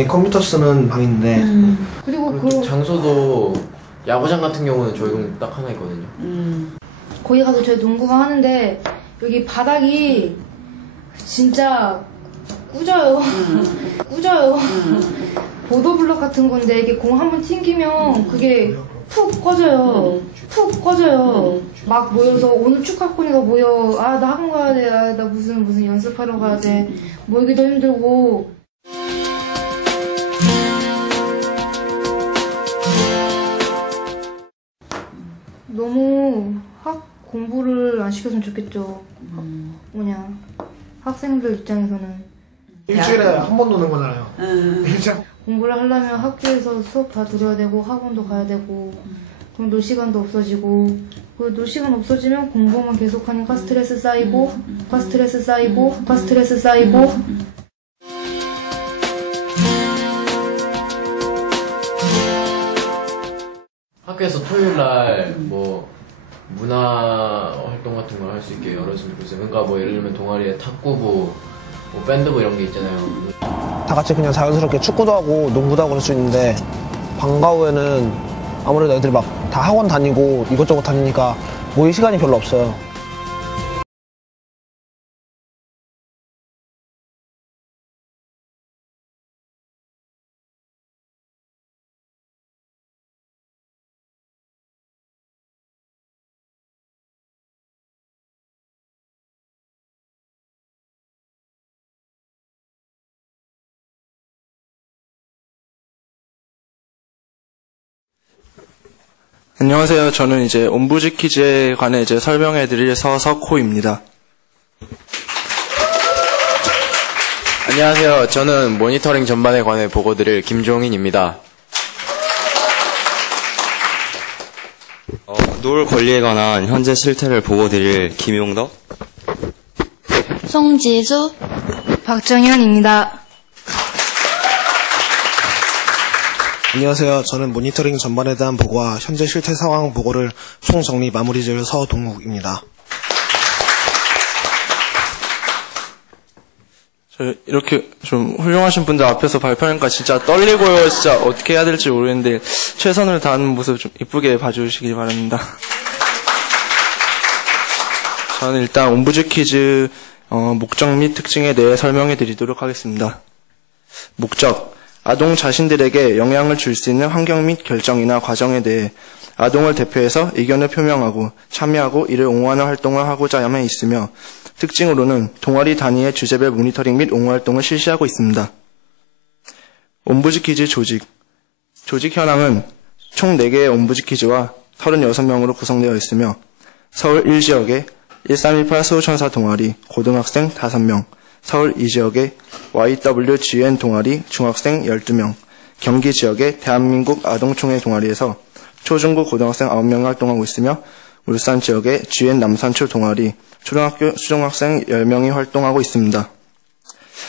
방에 컴퓨터 쓰는 방인데 그리고 그 장소도 야구장 같은 경우는 저희 동 딱 하나 있거든요. 거기 가서 저희 농구가 하는데 여기 바닥이 진짜 꾸져요. 꾸져요. 보도블럭 같은 건데 이게 공 한번 튕기면 그게 푹 꺼져요. 푹 꺼져요. 막 모여서 오늘 축하꾼이가 모여. 아, 나 학원 가야 돼. 아, 나 무슨 연습하러 가야 돼. 모이기도 힘들고. 너무 공부를 안 시켰으면 좋겠죠. 학생들 입장에서는. 일주일에 한 번 노는 거잖아요. 공부를 하려면 학교에서 수업 다 들어야 되고 학원도 가야 되고 그럼 놀 시간도 없어지고 그 놀 시간 없어지면 공부만 계속하니까 스트레스 쌓이고 스트레스 쌓이고 스트레스 쌓이고 학교에서 토요일날 뭐 문화 활동 같은 걸 할 수 있게 열어주면 좋겠어요. 그러니까 뭐 예를 들면 동아리에 탁구부, 뭐 밴드부 이런 게 있잖아요. 다 같이 그냥 자연스럽게 축구도 하고 농구도 하고 그럴 수 있는데 방과 후에는 아무래도 애들이 막 다 학원 다니고 이것저것 다니니까 모일 시간이 별로 없어요. 안녕하세요. 저는 이제 옴부즈 퀴즈에 관해 설명해드릴 서석호입니다. 안녕하세요. 저는 모니터링 전반에 관해 보고드릴 김종인입니다. 노을 권리에 관한 현재 실태를 보고드릴 김용덕, 송지수, 박정현입니다. 안녕하세요. 저는 모니터링 전반에 대한 보고와 현재 실태 상황 보고를 총정리 마무리 지을 서동욱입니다. 저 이렇게 좀 훌륭하신 분들 앞에서 발표하니까 진짜 떨리고요. 진짜 어떻게 해야 될지 모르겠는데 최선을 다하는 모습 좀 이쁘게 봐주시기 바랍니다. 저는 일단 옴부즈 퀴즈 목적 및 특징에 대해 설명해 드리도록 하겠습니다. 목적. 아동 자신들에게 영향을 줄 수 있는 환경 및 결정이나 과정에 대해 아동을 대표해서 의견을 표명하고 참여하고 이를 옹호하는 활동을 하고자 함에 있으며 특징으로는 동아리 단위의 주제별 모니터링 및 옹호 활동을 실시하고 있습니다. 옴부즈 퀴즈 조직 현황은 총 4개의 옴부즈 퀴즈와 36명으로 구성되어 있으며 서울 1지역에 1318 수호천사 동아리 고등학생 5명, 서울 2지역에 YWGN 동아리 중학생 12명, 경기 지역의 대한민국 아동총회 동아리에서 초중고 고등학생 9명이 활동하고 있으며 울산 지역의 GN 남산초 동아리 초등학교 수중학생 10명이 활동하고 있습니다.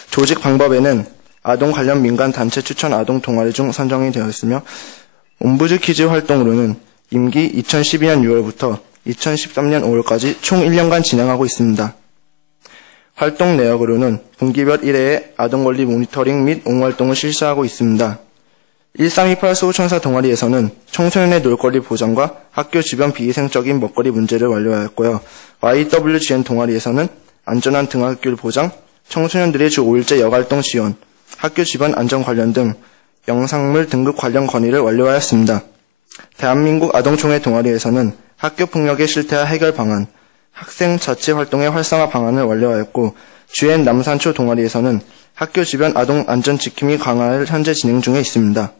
조직 방법에는 아동 관련 민간 단체 추천 아동 동아리 중 선정이 되어 있으며 옴부즈 퀴즈 활동으로는 임기 2012년 6월부터 2013년 5월까지 총 1년간 진행하고 있습니다. 활동 내역으로는 분기별 1회의 아동권리 모니터링 및 옹호 활동을 실시하고 있습니다. 1328 수호천사 동아리에서는 청소년의 놀거리 보장과 학교 주변 비위생적인 먹거리 문제를 완료하였고요. YWGN 동아리에서는 안전한 등하굣길 보장, 청소년들의 주 5일제 여활동 지원, 학교 주변 안전 관련 등 영상물 등급 관련 건의를 완료하였습니다. 대한민국 아동총회 동아리에서는 학교 폭력의 실태와 해결 방안, 학생 자치 활동의 활성화 방안을 완료하였고 GN 남산초 동아리에서는 학교 주변 아동 안전 지킴이 강화를 현재 진행 중에 있습니다.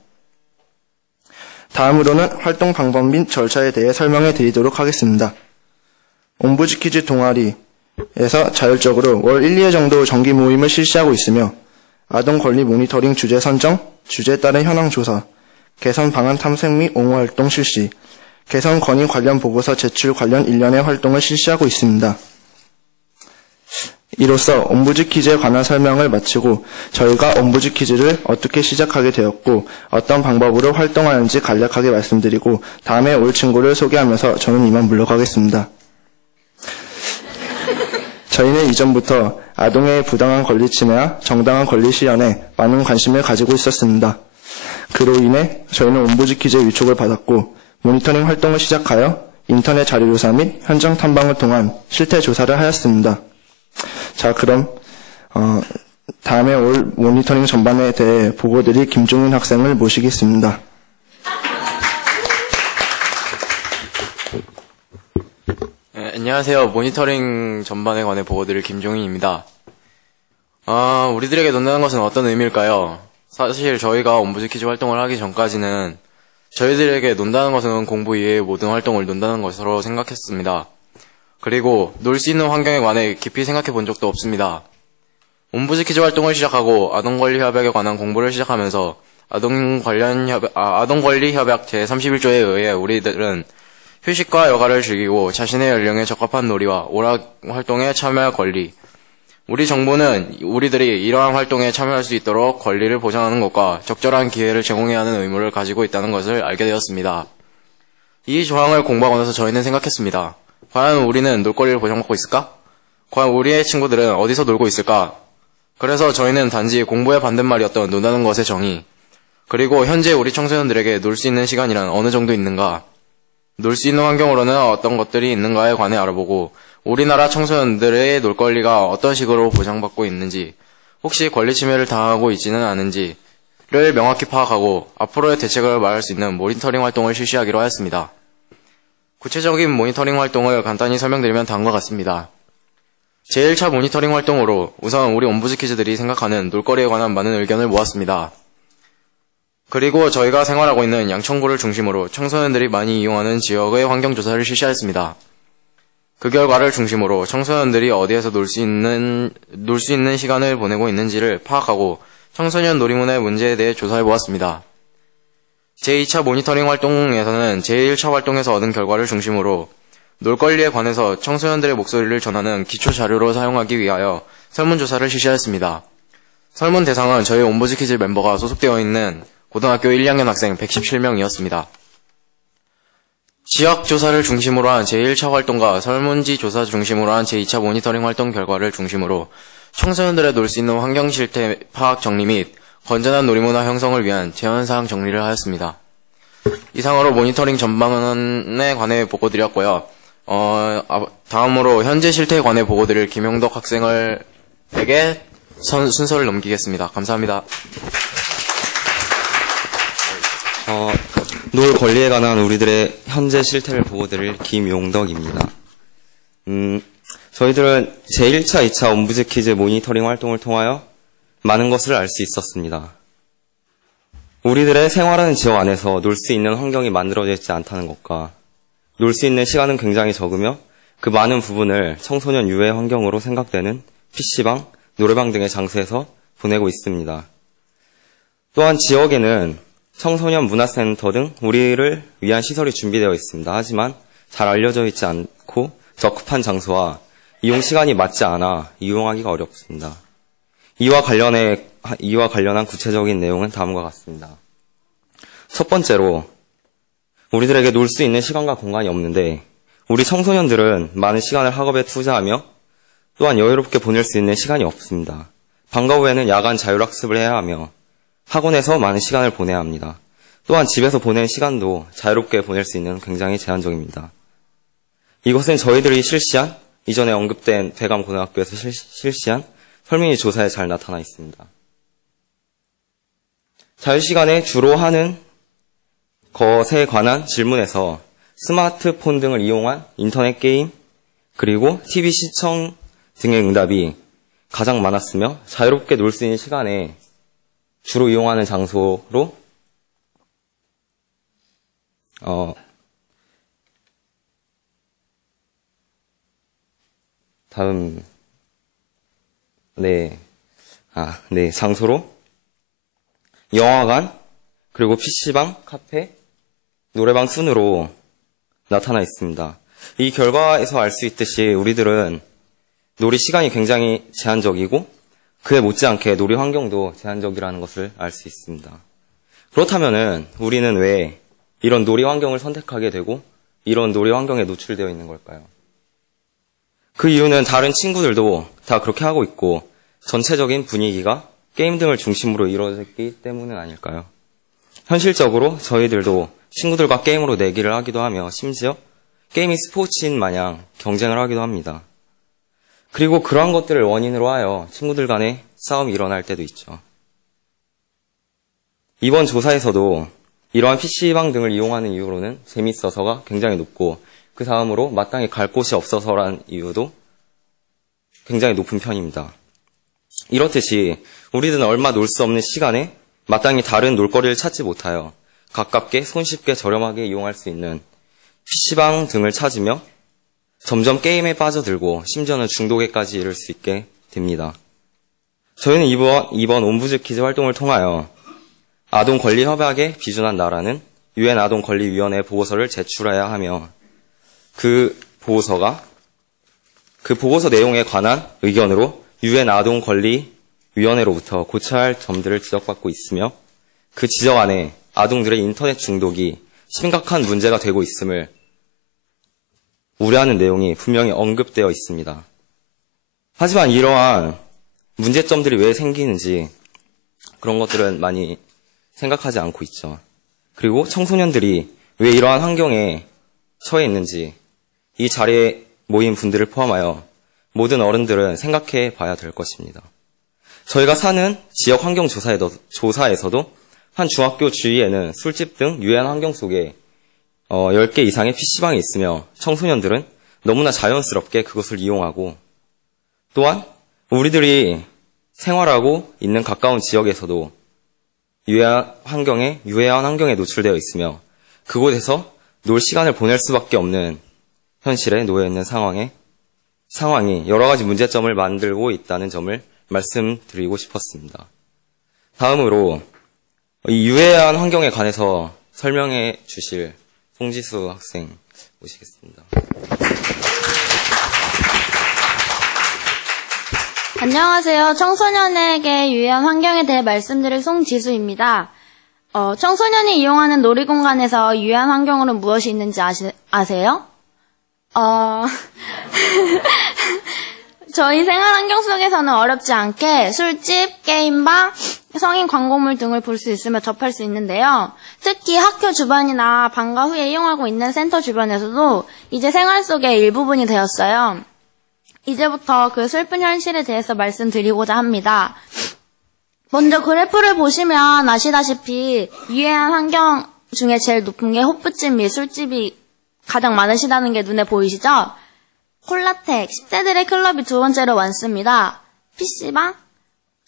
다음으로는 활동 방법 및 절차에 대해 설명해 드리도록 하겠습니다. 옴부즈 퀴즈 동아리에서 자율적으로 월 1, 2회 정도 정기 모임을 실시하고 있으며 아동 권리 모니터링 주제 선정, 주제에 따른 현황 조사, 개선 방안 탐색 및 옹호 활동 실시, 개선 건의 관련 보고서 제출 관련 일련의 활동을 실시하고 있습니다. 이로써 옴부즈 퀴즈에 관한 설명을 마치고 저희가 옴부즈 퀴즈를 어떻게 시작하게 되었고 어떤 방법으로 활동하는지 간략하게 말씀드리고 다음에 올 친구를 소개하면서 저는 이만 물러가겠습니다. 저희는 이전부터 아동의 부당한 권리 침해와 정당한 권리 실현에 많은 관심을 가지고 있었습니다. 그로 인해 저희는 옴부즈키즈의 위촉을 받았고 모니터링 활동을 시작하여 인터넷 자료조사 및 현장 탐방을 통한 실태 조사를 하였습니다. 자, 그럼 다음에 올 모니터링 전반에 대해 보고드릴 김종윤 학생을 모시겠습니다. 네, 안녕하세요. 모니터링 전반에 관해 보고드릴 김종인입니다. 우리들에게 논다는 것은 어떤 의미일까요? 사실 저희가 옴부즈키즈 활동을 하기 전까지는 저희들에게 논다는 것은 공부 이외의 모든 활동을 논다는 것으로 생각했습니다. 그리고 놀 수 있는 환경에 관해 깊이 생각해 본 적도 없습니다. 옴부즈키즈 활동을 시작하고 아동권리협약에 관한 공부를 시작하면서 아동권리협약 제31조에 의해 우리들은 휴식과 여가를 즐기고 자신의 연령에 적합한 놀이와 오락 활동에 참여할 권리, 우리 정부는 우리들이 이러한 활동에 참여할 수 있도록 권리를 보장하는 것과 적절한 기회를 제공해야 하는 의무를 가지고 있다는 것을 알게 되었습니다. 이 조항을 공부하고 나서 저희는 생각했습니다. 과연 우리는 놀거리를 보장받고 있을까? 과연 우리의 친구들은 어디서 놀고 있을까? 그래서 저희는 단지 공부의 반대말이었던 논다는 것의 정의, 그리고 현재 우리 청소년들에게 놀 수 있는 시간이란 어느 정도 있는가, 놀 수 있는 환경으로는 어떤 것들이 있는가에 관해 알아보고 우리나라 청소년들의 놀권리가 어떤 식으로 보장받고 있는지, 혹시 권리 침해를 당하고 있지는 않은지를 명확히 파악하고 앞으로의 대책을 말할 수 있는 모니터링 활동을 실시하기로 하였습니다. 구체적인 모니터링 활동을 간단히 설명드리면 다음과 같습니다. 제1차 모니터링 활동으로 우선 우리 옴부즈키즈들이 생각하는 놀거리에 관한 많은 의견을 모았습니다. 그리고 저희가 생활하고 있는 양천구를 중심으로 청소년들이 많이 이용하는 지역의 환경조사를 실시하였습니다. 그 결과를 중심으로 청소년들이 어디에서 놀 수 있는 시간을 보내고 있는지를 파악하고 청소년 놀이문의 문제에 대해 조사해 보았습니다. 제2차 모니터링 활동에서는 제1차 활동에서 얻은 결과를 중심으로 놀권리에 관해서 청소년들의 목소리를 전하는 기초 자료로 사용하기 위하여 설문조사를 실시하였습니다. 설문 대상은 저희 옴부즈키즈 멤버가 소속되어 있는 고등학교 1, 2학년 학생 117명이었습니다. 지역조사를 중심으로 한 제1차 활동과 설문지 조사 중심으로 한 제2차 모니터링 활동 결과를 중심으로 청소년들의 놀 수 있는 환경 실태 파악 정리 및 건전한 놀이문화 형성을 위한 제안사항 정리를 하였습니다. 이상으로 모니터링 전반에 관해 보고드렸고요. 다음으로 현재 실태에 관해 보고드릴 김용덕 학생에게 순서를 넘기겠습니다. 감사합니다. 놀 권리에 관한 우리들의 현재 실태를 보고드릴 김용덕입니다. 저희들은 제1차, 2차 옴부즈키즈 모니터링 활동을 통하여 많은 것을 알 수 있었습니다. 우리들의 생활하는 지역 안에서 놀 수 있는 환경이 만들어져 있지 않다는 것과 놀 수 있는 시간은 굉장히 적으며 그 많은 부분을 청소년 유해 환경으로 생각되는 PC방, 노래방 등의 장소에서 보내고 있습니다. 또한 지역에는 청소년 문화센터 등 우리를 위한 시설이 준비되어 있습니다. 하지만 잘 알려져 있지 않고 적합한 장소와 이용 시간이 맞지 않아 이용하기가 어렵습니다. 이와 관련한 구체적인 내용은 다음과 같습니다. 첫 번째로 우리들에게 놀 수 있는 시간과 공간이 없는데 우리 청소년들은 많은 시간을 학업에 투자하며 또한 여유롭게 보낼 수 있는 시간이 없습니다. 방과 후에는 야간 자율학습을 해야 하며 학원에서 많은 시간을 보내야 합니다. 또한 집에서 보내는 시간도 자유롭게 보낼 수 있는 굉장히 제한적입니다. 이것은 저희들이 실시한 이전에 언급된 대감고등학교에서 실시한 설문지 조사에 잘 나타나 있습니다. 자유시간에 주로 하는 것에 관한 질문에서 스마트폰 등을 이용한 인터넷 게임, 그리고 TV 시청 등의 응답이 가장 많았으며 자유롭게 놀 수 있는 시간에 주로 이용하는 장소로 장소로 영화관, 그리고 PC방, 카페, 노래방 순으로 나타나 있습니다. 이 결과에서 알 수 있듯이 우리들은 놀이 시간이 굉장히 제한적이고 그에 못지않게 놀이 환경도 제한적이라는 것을 알 수 있습니다. 그렇다면은 우리는 왜 이런 놀이 환경을 선택하게 되고 이런 놀이 환경에 노출되어 있는 걸까요? 그 이유는 다른 친구들도 다 그렇게 하고 있고 전체적인 분위기가 게임 등을 중심으로 이루어졌기 때문은 아닐까요? 현실적으로 저희들도 친구들과 게임으로 내기를 하기도 하며 심지어 게임이 스포츠인 마냥 경쟁을 하기도 합니다. 그리고 그러한 것들을 원인으로 하여 친구들 간에 싸움이 일어날 때도 있죠. 이번 조사에서도 이러한 PC방 등을 이용하는 이유로는 재밌어서가 굉장히 높고 그 다음으로 마땅히 갈 곳이 없어서란 이유도 굉장히 높은 편입니다. 이렇듯이 우리들은 얼마 놀 수 없는 시간에 마땅히 다른 놀거리를 찾지 못하여 가깝게 손쉽게 저렴하게 이용할 수 있는 PC방 등을 찾으며 점점 게임에 빠져들고 심지어는 중독에까지 이를 수 있게 됩니다. 저희는 이번 옴부즈 퀴즈 활동을 통하여 아동 권리 협약에 비준한 나라는 유엔 아동 권리 위원회 보고서를 제출해야 하며 그 보고서 내용에 관한 의견으로 유엔 아동 권리 위원회로부터 고쳐야 할 점들을 지적받고 있으며 그 지적 안에 아동들의 인터넷 중독이 심각한 문제가 되고 있음을 우려하는 내용이 분명히 언급되어 있습니다. 하지만 이러한 문제점들이 왜 생기는지 그런 것들은 많이 생각하지 않고 있죠. 그리고 청소년들이 왜 이러한 환경에 처해 있는지 이 자리에 모인 분들을 포함하여 모든 어른들은 생각해 봐야 될 것입니다. 저희가 사는 지역 환경 조사에서도 한 중학교 주위에는 술집 등 유해한 환경 속에 10개 이상의 PC방이 있으며 청소년들은 너무나 자연스럽게 그것을 이용하고 또한 우리들이 생활하고 있는 가까운 지역에서도 유해한 환경에 노출되어 있으며 그곳에서 놀 시간을 보낼 수밖에 없는 현실에 놓여 있는 상황이 여러 가지 문제점을 만들고 있다는 점을 말씀드리고 싶었습니다. 다음으로 이 유해한 환경에 관해서 설명해 주실 송지수 학생 모시겠습니다. 안녕하세요. 청소년에게 유해한 환경에 대해 말씀드릴 송지수입니다. 청소년이 이용하는 놀이공간에서 유해한 환경으로 무엇이 있는지 아세요? 저희 생활 환경 속에서는 어렵지 않게 술집, 게임방, 성인 광고물 등을 볼 수 있으며 접할 수 있는데요. 특히 학교 주변이나 방과 후에 이용하고 있는 센터 주변에서도 이제 생활 속의 일부분이 되었어요. 이제부터 그 슬픈 현실에 대해서 말씀드리고자 합니다. 먼저 그래프를 보시면 아시다시피 유해한 환경 중에 제일 높은 게 호프집 및 술집이 가장 많으시다는 게 눈에 보이시죠? 콜라텍, 10대들의 클럽이 두 번째로 많습니다. PC방?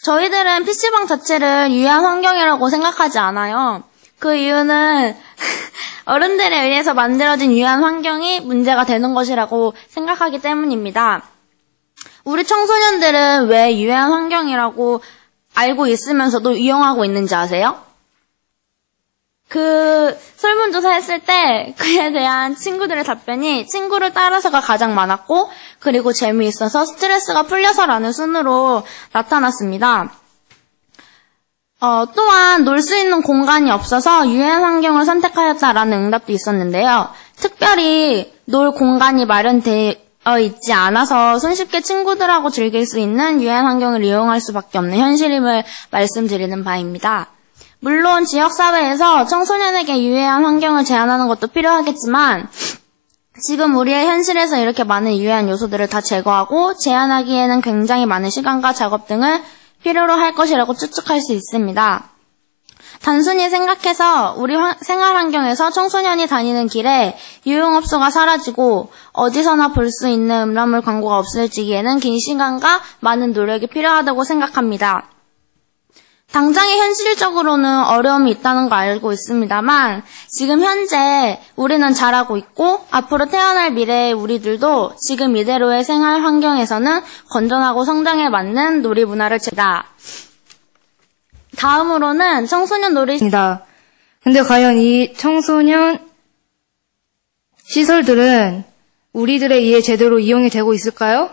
저희들은 PC방 자체를 유해한 환경이라고 생각하지 않아요. 그 이유는 어른들에 의해서 만들어진 유해한 환경이 문제가 되는 것이라고 생각하기 때문입니다. 우리 청소년들은 왜 유해한 환경이라고 알고 있으면서도 이용하고 있는지 아세요? 그 설문조사 했을 때 그에 대한 친구들의 답변이 친구를 따라서가 가장 많았고 그리고 재미있어서 스트레스가 풀려서라는 순으로 나타났습니다. 또한 놀 수 있는 공간이 없어서 유해한 환경을 선택하였다라는 응답도 있었는데요. 특별히 놀 공간이 마련되어 있지 않아서 손쉽게 친구들하고 즐길 수 있는 유해한 환경을 이용할 수밖에 없는 현실임을 말씀드리는 바입니다. 물론 지역사회에서 청소년에게 유해한 환경을 제한하는 것도 필요하겠지만 지금 우리의 현실에서 이렇게 많은 유해한 요소들을 다 제거하고 제한하기에는 굉장히 많은 시간과 작업 등을 필요로 할 것이라고 추측할 수 있습니다. 단순히 생각해서 우리 생활 환경에서 청소년이 다니는 길에 유흥업소가 사라지고 어디서나 볼 수 있는 음란물 광고가 없어지기에는 긴 시간과 많은 노력이 필요하다고 생각합니다. 당장의 현실적으로는 어려움이 있다는 거 알고 있습니다만 지금 현재 우리는 잘하고 있고 앞으로 태어날 미래의 우리들도 지금 이대로의 생활 환경에서는 건전하고 성장에 맞는 놀이 문화를 제다. 다음으로는 청소년 놀이입니다. 근데 과연 이 청소년 시설들은 우리들에 의해 제대로 이용이 되고 있을까요?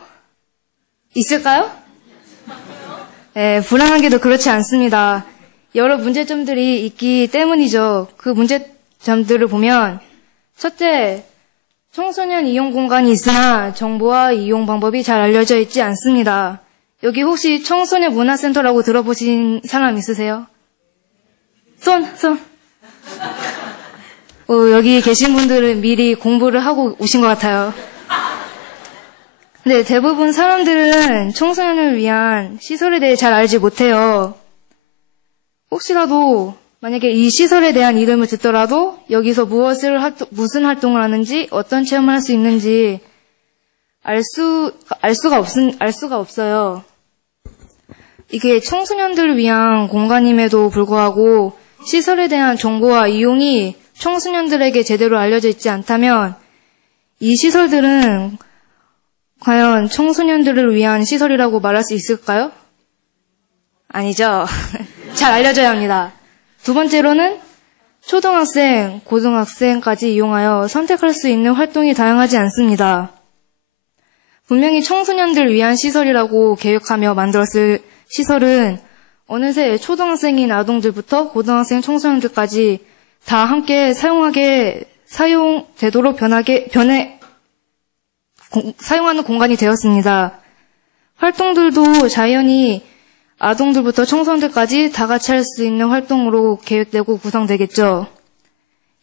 네, 불안하게도 그렇지 않습니다. 여러 문제점들이 있기 때문이죠. 그 문제점들을 보면 첫째, 청소년 이용 공간이 있으나 정보와 이용 방법이 잘 알려져 있지 않습니다. 여기 혹시 청소년 문화센터라고 들어보신 사람 있으세요? 손. 여기 계신 분들은 미리 공부를 하고 오신 것 같아요. 네, 대부분 사람들은 청소년을 위한 시설에 대해 잘 알지 못해요. 혹시라도 만약에 이 시설에 대한 이름을 듣더라도 여기서 무슨 활동을 하는지 어떤 체험을 할 수 있는지 알 수가 없어요. 이게 청소년들을 위한 공간임에도 불구하고 시설에 대한 정보와 이용이 청소년들에게 제대로 알려져 있지 않다면 이 시설들은 과연 청소년들을 위한 시설이라고 말할 수 있을까요? 아니죠. 잘 알려져야 합니다. 두 번째로는 초등학생, 고등학생까지 이용하여 선택할 수 있는 활동이 다양하지 않습니다. 분명히 청소년들을 위한 시설이라고 계획하며 만들었을 시설은 어느새 초등학생인 아동들부터 고등학생 청소년들까지 다 함께 사용되도록 사용하는 공간이 되었습니다. 활동들도 자연히 아동들부터 청소년들까지 다 같이 할 수 있는 활동으로 계획되고 구성되겠죠.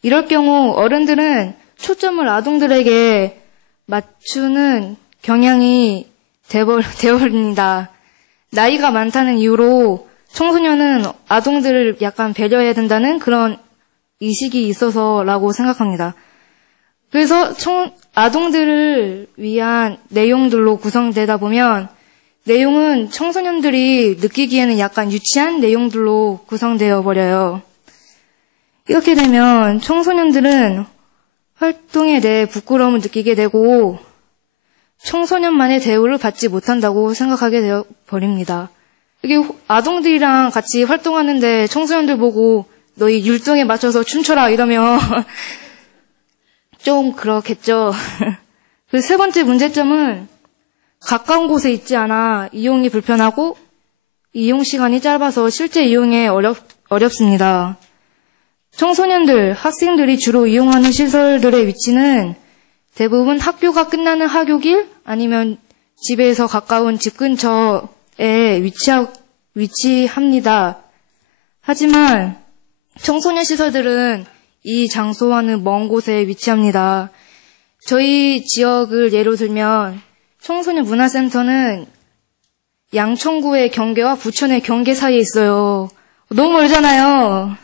이럴 경우 어른들은 초점을 아동들에게 맞추는 경향이 되어버립니다. 나이가 많다는 이유로 청소년은 아동들을 약간 배려해야 된다는 그런 의식이 있어서라고 생각합니다. 그래서 아동들을 위한 내용들로 구성되다 보면 내용은 청소년들이 느끼기에는 약간 유치한 내용들로 구성되어 버려요. 이렇게 되면 청소년들은 활동에 대해 부끄러움을 느끼게 되고 청소년만의 대우를 받지 못한다고 생각하게 되어 버립니다. 이게 아동들이랑 같이 활동하는데 청소년들 보고 너희 율동에 맞춰서 춤춰라 이러면 좀 그렇겠죠. 그 세 번째 문제점은 가까운 곳에 있지 않아 이용이 불편하고 이용 시간이 짧아서 실제 이용에 어렵습니다. 청소년들, 학생들이 주로 이용하는 시설들의 위치는 대부분 학교가 끝나는 하교길 아니면 집에서 가까운 집 근처에 위치합니다. 하지만 청소년 시설들은 이 장소와는 먼 곳에 위치합니다. 저희 지역을 예로 들면 청소년 문화센터는 양천구의 경계와 부천의 경계 사이에 있어요. 너무 멀잖아요.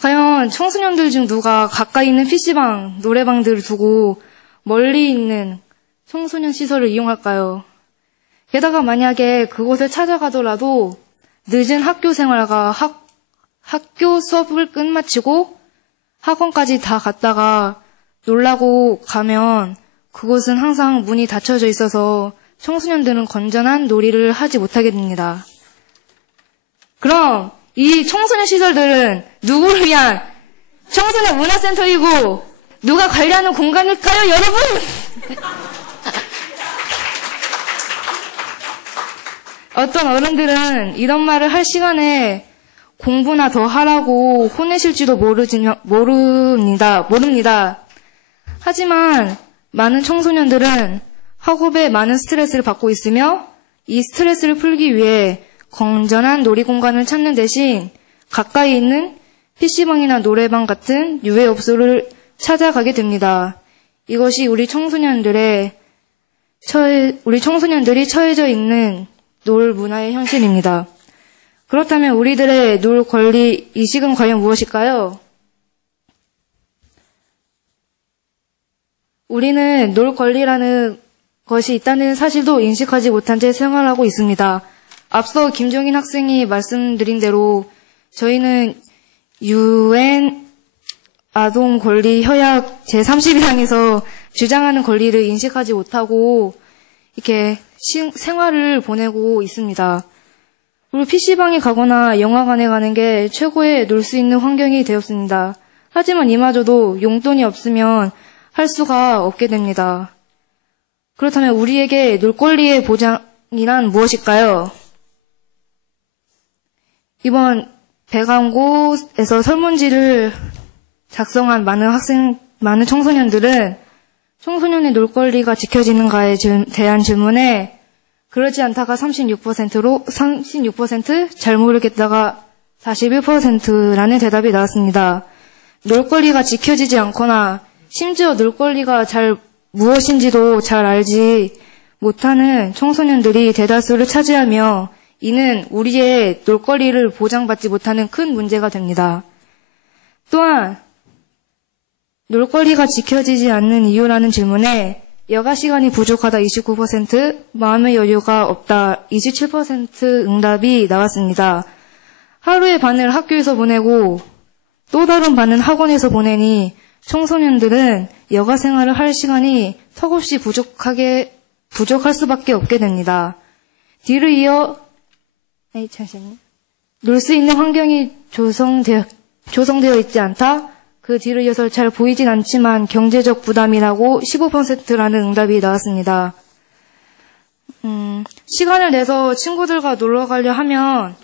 과연 청소년들 중 누가 가까이 있는 PC방, 노래방들을 두고 멀리 있는 청소년 시설을 이용할까요? 게다가 만약에 그곳을 찾아가더라도 늦은 학교 생활과 학교 수업을 끝마치고 학원까지 다 갔다가 놀라고 가면 그곳은 항상 문이 닫혀져 있어서 청소년들은 건전한 놀이를 하지 못하게 됩니다. 그럼 이 청소년 시설들은 누구를 위한 청소년 문화센터이고 누가 관리하는 공간일까요, 여러분? 어떤 어른들은 이런 말을 할 시간에 공부나 더 하라고 혼내실지도 모릅니다. 하지만 많은 청소년들은 학업에 많은 스트레스를 받고 있으며 이 스트레스를 풀기 위해 건전한 놀이공간을 찾는 대신 가까이 있는 PC방이나 노래방 같은 유해업소를 찾아가게 됩니다. 이것이 우리 청소년들이 처해져 있는 놀 문화의 현실입니다. 그렇다면 우리들의 놀 권리 의식은 과연 무엇일까요? 우리는 놀 권리라는 것이 있다는 사실도 인식하지 못한 채 생활하고 있습니다. 앞서 김종인 학생이 말씀드린 대로 저희는 UN 아동 권리 협약 제31항에서 주장하는 권리를 인식하지 못하고 이렇게 생활을 보내고 있습니다. 그리고 PC방에 가거나 영화관에 가는 게 최고의 놀 수 있는 환경이 되었습니다. 하지만 이마저도 용돈이 없으면 할 수가 없게 됩니다. 그렇다면 우리에게 놀 권리의 보장이란 무엇일까요? 이번 배강고에서 설문지를 작성한 많은 청소년들은 청소년의 놀 권리가 지켜지는가에 대한 질문에 그렇지 않다가 36%, 잘 모르겠다가 41%라는 대답이 나왔습니다. 놀 권리가 지켜지지 않거나 심지어 놀 권리가 무엇인지도 잘 알지 못하는 청소년들이 대다수를 차지하며 이는 우리의 놀 권리를 보장받지 못하는 큰 문제가 됩니다. 또한 놀 권리가 지켜지지 않는 이유라는 질문에 여가 시간이 부족하다 29%, 마음의 여유가 없다 27% 응답이 나왔습니다. 하루의 반을 학교에서 보내고 또 다른 반은 학원에서 보내니 청소년들은 여가 생활을 할 시간이 턱없이 부족할 수밖에 없게 됩니다. 뒤를 이어 놀 수 있는 환경이 조성되어 있지 않다. 그 뒤를 이어서 잘 보이진 않지만 경제적 부담이라고 15%라는 응답이 나왔습니다. 시간을 내서 친구들과 놀러 가려 하면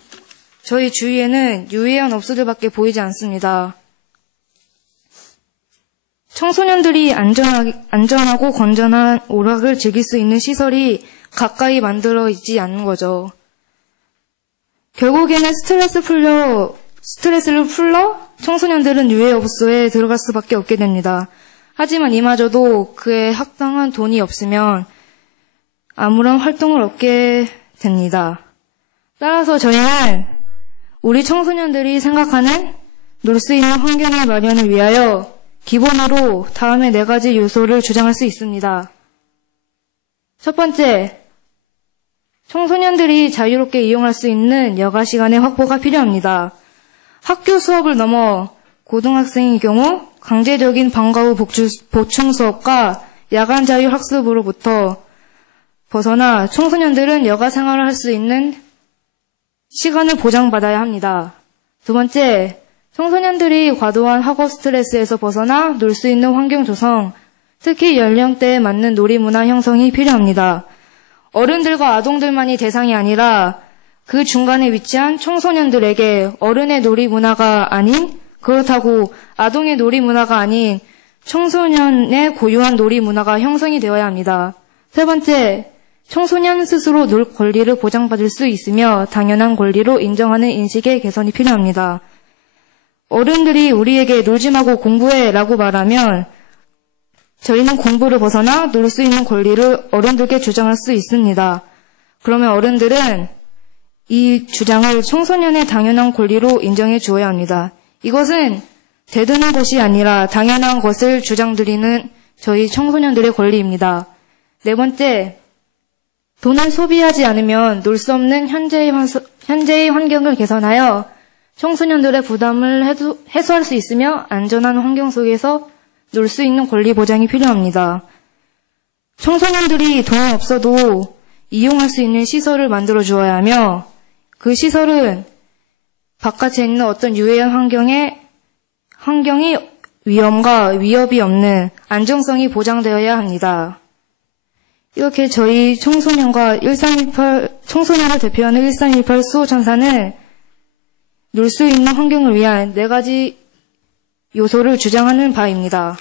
저희 주위에는 유해한 업소들밖에 보이지 않습니다. 청소년들이 안전하고 건전한 오락을 즐길 수 있는 시설이 가까이 만들어 있지 않는 거죠. 결국에는 스트레스를 풀러 청소년들은 유해업소에 들어갈 수밖에 없게 됩니다. 하지만 이마저도 그에 합당한 돈이 없으면 아무런 활동을 없게 됩니다. 따라서 저희는 우리 청소년들이 생각하는 놀 수 있는 환경의 마련을 위하여 기본으로 다음의 4가지 요소를 주장할 수 있습니다. 첫 번째, 청소년들이 자유롭게 이용할 수 있는 여가 시간의 확보가 필요합니다. 학교 수업을 넘어 고등학생의 경우 강제적인 방과 후 보충 수업과 야간 자유 학습으로부터 벗어나 청소년들은 여가 생활을 할 수 있는 시간을 보장받아야 합니다. 두 번째, 청소년들이 과도한 학업 스트레스에서 벗어나 놀 수 있는 환경 조성, 특히 연령대에 맞는 놀이 문화 형성이 필요합니다. 어른들과 아동들만이 대상이 아니라 그 중간에 위치한 청소년들에게 어른의 놀이 문화가 아닌, 그렇다고 아동의 놀이 문화가 아닌 청소년의 고유한 놀이 문화가 형성이 되어야 합니다. 세 번째, 청소년 스스로 놀 권리를 보장받을 수 있으며 당연한 권리로 인정하는 인식의 개선이 필요합니다. 어른들이 우리에게 놀지 말고 공부해 라고 말하면 저희는 공부를 벗어나 놀 수 있는 권리를 어른들께 주장할 수 있습니다. 그러면 어른들은 이 주장을 청소년의 당연한 권리로 인정해 주어야 합니다. 이것은 대드는 것이 아니라 당연한 것을 주장드리는 저희 청소년들의 권리입니다. 네 번째, 돈을 소비하지 않으면 놀 수 없는 현재의 환경을 개선하여 청소년들의 부담을 해소할 수 있으며 안전한 환경 속에서 놀 수 있는 권리 보장이 필요합니다. 청소년들이 돈이 없어도 이용할 수 있는 시설을 만들어 주어야 하며 그 시설은 바깥에 있는 어떤 유해한 환경이 위험과 위협이 없는 안정성이 보장되어야 합니다. 이렇게 저희 청소년을 대표하는 1318 수호천사는 놀 수 있는 환경을 위한 4가지 요소를 주장하는 바입니다.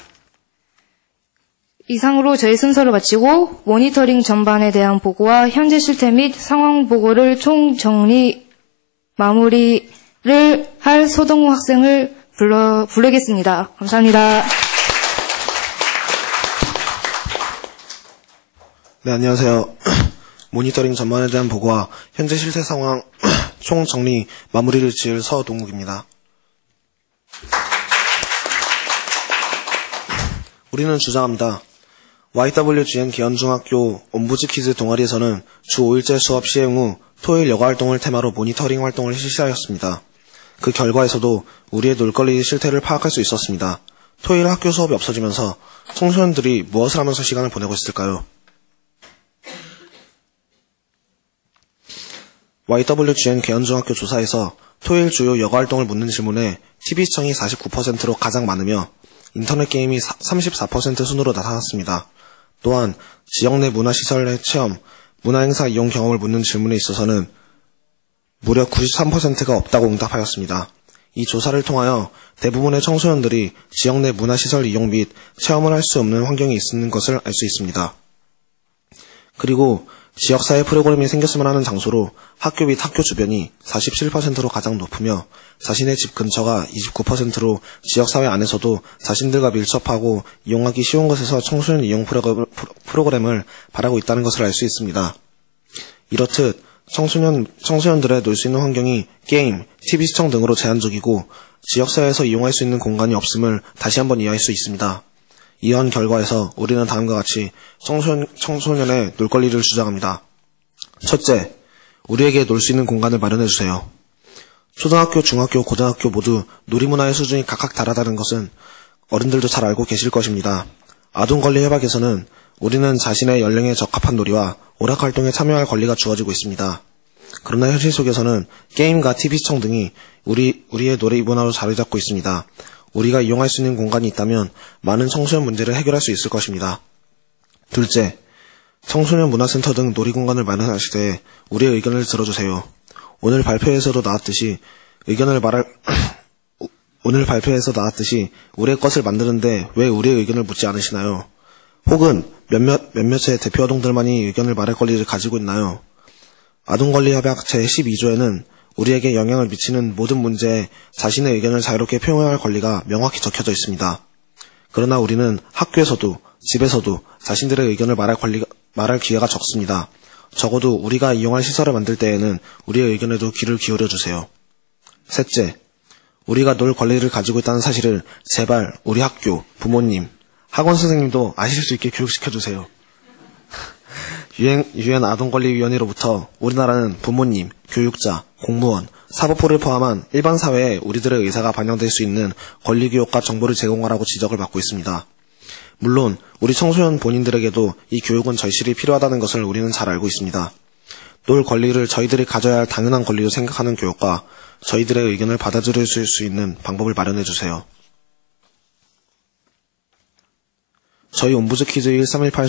이상으로 저희 순서를 마치고 모니터링 전반에 대한 보고와 현재 실태 및 상황 보고를 총정리 마무리를 할 소동우 학생을 부르겠습니다. 감사합니다. 네, 안녕하세요. 모니터링 전반에 대한 보고와 현재 실태 상황 총정리 마무리를 지을 서동욱입니다. 우리는 주장합니다. YWGN 계연중학교 옴부즈 키즈 동아리에서는 주 5일제 수업 시행 후 토요일 여가 활동을 테마로 모니터링 활동을 실시하였습니다. 그 결과에서도 우리의 놀거리 실태를 파악할 수 있었습니다. 토요일 학교 수업이 없어지면서 청소년들이 무엇을 하면서 시간을 보내고 있을까요? YWGN 계연중학교 조사에서 토요일 주요 여가 활동을 묻는 질문에 TV 시청이 49%로 가장 많으며 인터넷 게임이 34% 순으로 나타났습니다. 또한 지역 내 문화시설 내 체험, 문화행사 이용 경험을 묻는 질문에 있어서는 무려 93%가 없다고 응답하였습니다. 이 조사를 통하여 대부분의 청소년들이 지역 내 문화시설 이용 및 체험을 할 수 없는 환경에 있는 것을 알 수 있습니다. 그리고 지역사회 프로그램이 생겼으면 하는 장소로 학교 및 학교 주변이 47%로 가장 높으며 자신의 집 근처가 29%로 지역사회 안에서도 자신들과 밀접하고 이용하기 쉬운 곳에서 청소년 이용 프로그램을 바라고 있다는 것을 알 수 있습니다. 이렇듯 청소년들의 놀 수 있는 환경이 게임, TV 시청 등으로 제한적이고 지역사회에서 이용할 수 있는 공간이 없음을 다시 한번 이해할 수 있습니다. 이러한 결과에서 우리는 다음과 같이 청소년의 놀 권리를 주장합니다. 첫째, 우리에게 놀 수 있는 공간을 마련해주세요. 초등학교, 중학교, 고등학교 모두 놀이문화의 수준이 각각 다르다는 것은 어른들도 잘 알고 계실 것입니다. 아동권리 협약에서는 우리는 자신의 연령에 적합한 놀이와 오락활동에 참여할 권리가 주어지고 있습니다. 그러나 현실 속에서는 게임과 TV 시청 등이 우리의 놀이문화로 자리 잡고 있습니다. 우리가 이용할 수 있는 공간이 있다면 많은 청소년 문제를 해결할 수 있을 것입니다. 둘째, 청소년 문화센터 등 놀이공간을 마련하실 때 우리의 의견을 들어주세요. 오늘 발표에서도 나왔듯이 우리의 것을 만드는데 왜 우리의 의견을 묻지 않으시나요? 혹은 몇몇의 대표 아동들만이 의견을 말할 권리를 가지고 있나요? 아동권리협약 제12조에는 우리에게 영향을 미치는 모든 문제에 자신의 의견을 자유롭게 표현할 권리가 명확히 적혀져 있습니다. 그러나 우리는 학교에서도 집에서도 자신들의 의견을 말할 기회가 적습니다. 적어도 우리가 이용할 시설을 만들 때에는 우리의 의견에도 귀를 기울여주세요. 셋째, 우리가 놀 권리를 가지고 있다는 사실을 제발 우리 학교, 부모님, 학원 선생님도 아실 수 있게 교육시켜주세요. 유엔 아동권리위원회로부터 우리나라는 부모님, 교육자, 공무원, 사법부를 포함한 일반 사회에 우리들의 의사가 반영될 수 있는 권리교육과 정보를 제공하라고 지적을 받고 있습니다. 물론 우리 청소년 본인들에게도 이 교육은 절실히 필요하다는 것을 우리는 잘 알고 있습니다. 놀 권리를 저희들이 가져야 할 당연한 권리로 생각하는 교육과 저희들의 의견을 받아들일 수 있는 방법을 마련해주세요. 저희 옴부즈키즈 1318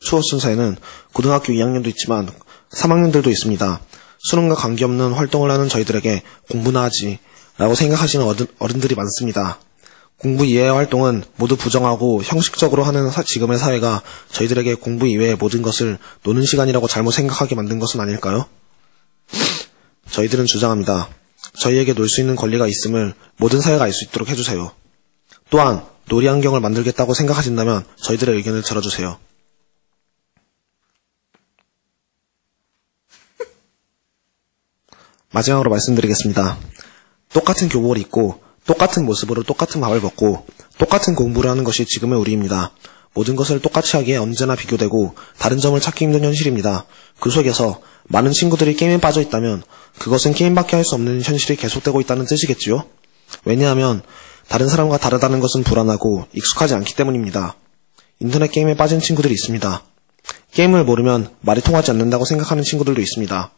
수호천사에는 고등학교 2학년도 있지만 3학년들도 있습니다. 수능과 관계없는 활동을 하는 저희들에게 공부나 하지 라고 생각하시는 어른들이 많습니다. 공부 이외의 활동은 모두 부정하고 형식적으로 하는 지금의 사회가 저희들에게 공부 이외의 모든 것을 노는 시간이라고 잘못 생각하게 만든 것은 아닐까요? 저희들은 주장합니다. 저희에게 놀 수 있는 권리가 있음을 모든 사회가 알 수 있도록 해주세요. 또한 놀이 환경을 만들겠다고 생각하신다면 저희들의 의견을 들어주세요. 마지막으로 말씀드리겠습니다. 똑같은 교복을 입고 똑같은 모습으로 똑같은 밥을 먹고 똑같은 공부를 하는 것이 지금의 우리입니다. 모든 것을 똑같이 하기에 언제나 비교되고 다른 점을 찾기 힘든 현실입니다. 그 속에서 많은 친구들이 게임에 빠져 있다면 그것은 게임밖에 할 수 없는 현실이 계속되고 있다는 뜻이겠지요? 왜냐하면 다른 사람과 다르다는 것은 불안하고 익숙하지 않기 때문입니다. 인터넷 게임에 빠진 친구들이 있습니다. 게임을 모르면 말이 통하지 않는다고 생각하는 친구들도 있습니다.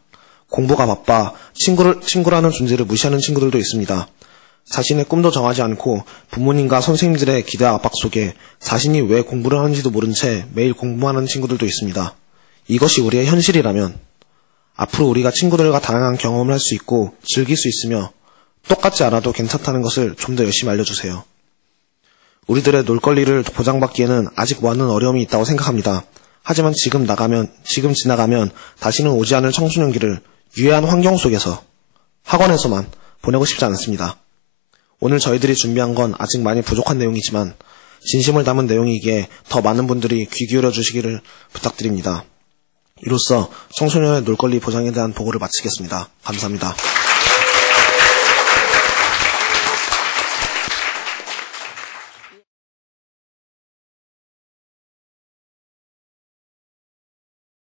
공부가 바빠 친구라는 존재를 무시하는 친구들도 있습니다. 자신의 꿈도 정하지 않고 부모님과 선생님들의 기대와 압박 속에 자신이 왜 공부를 하는지도 모른 채 매일 공부하는 친구들도 있습니다. 이것이 우리의 현실이라면 앞으로 우리가 친구들과 다양한 경험을 할 수 있고 즐길 수 있으며 똑같지 않아도 괜찮다는 것을 좀 더 열심히 알려주세요. 우리들의 놀 권리를 보장받기에는 아직 많은 어려움이 있다고 생각합니다. 하지만 지금 지나가면 다시는 오지 않을 청소년기를 유해한 환경 속에서 학원에서만 보내고 싶지 않습니다. 오늘 저희들이 준비한 건 아직 많이 부족한 내용이지만 진심을 담은 내용이기에 더 많은 분들이 귀 기울여 주시기를 부탁드립니다. 이로써 청소년의 놀 권리 보장에 대한 보고를 마치겠습니다. 감사합니다.